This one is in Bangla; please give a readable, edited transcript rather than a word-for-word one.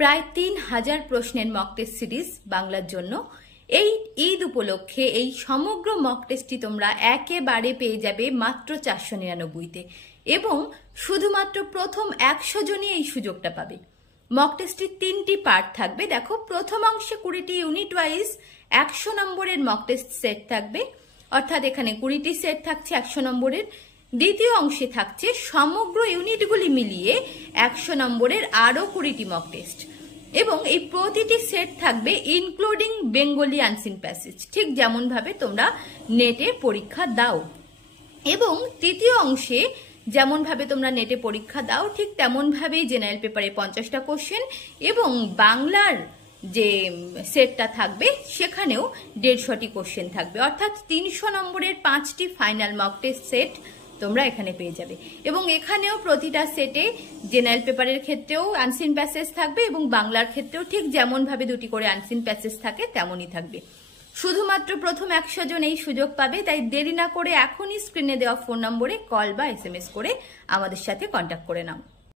প্রায় 3000 প্রশ্নের মক টেস্ট সিরিজ বাংলার জন্য। এই ঈদ উপলক্ষে এই সমগ্র মক টেস্টটি তোমরা একেবারে পেয়ে যাবে মাত্র 499-তে, এবং শুধুমাত্র প্রথম 100 জনই এই সুযোগটা পাবে। মক টেস্টটির 3টি পার্ট থাকবে। দেখো, প্রথম অংশে 20টি ইউনিট ওয়াইজ 100 নম্বরের মক টেস্ট সেট থাকবে, অর্থাৎ এখানে 20টি সেট থাকছে 100 নম্বরের। দ্বিতীয় অংশে থাকছে সমগ্র ইউনিটগুলি মিলিয়ে 100 নম্বরের আরও 20টি মক টেস্ট, এবং এই প্রতিটি সেট থাকবে ইনক্লুডিং বেঙ্গলি আনসিন প্যাসেজ, ঠিক যেমন ভাবে তোমরা নেটে পরীক্ষা দাও। এবং তৃতীয় অংশে যেমন ভাবে তোমরা নেটে পরীক্ষা দাও ঠিক তেমন ভাবেই জেনারেল পেপারে 50টা কোশ্চেন, এবং বাংলার যে সেটটা থাকবে সেখানেও 150টি কোশ্চেন থাকবে, অর্থাৎ 300 নম্বরের 5টি ফাইনাল মক টেস্ট সেট তোমরা এখানে পেয়ে যাবে। এবং এখানেও প্রতিটা সেটে জেনারেল পেপারের ক্ষেত্রেও আনসিন প্যাসেজ থাকবে, এবং বাংলার ক্ষেত্রেও ঠিক যেমন ভাবে 2টি করে আনসিন প্যাসেজ থাকে তেমনই থাকবে। শুধুমাত্র প্রথম 100 জন এই সুযোগ পাবে, তাই দেরি না করে এখনই স্ক্রিনে দেওয়া ফোন নম্বরে কল বা SMS করে আমাদের সাথে কন্ট্যাক্ট করে নাও।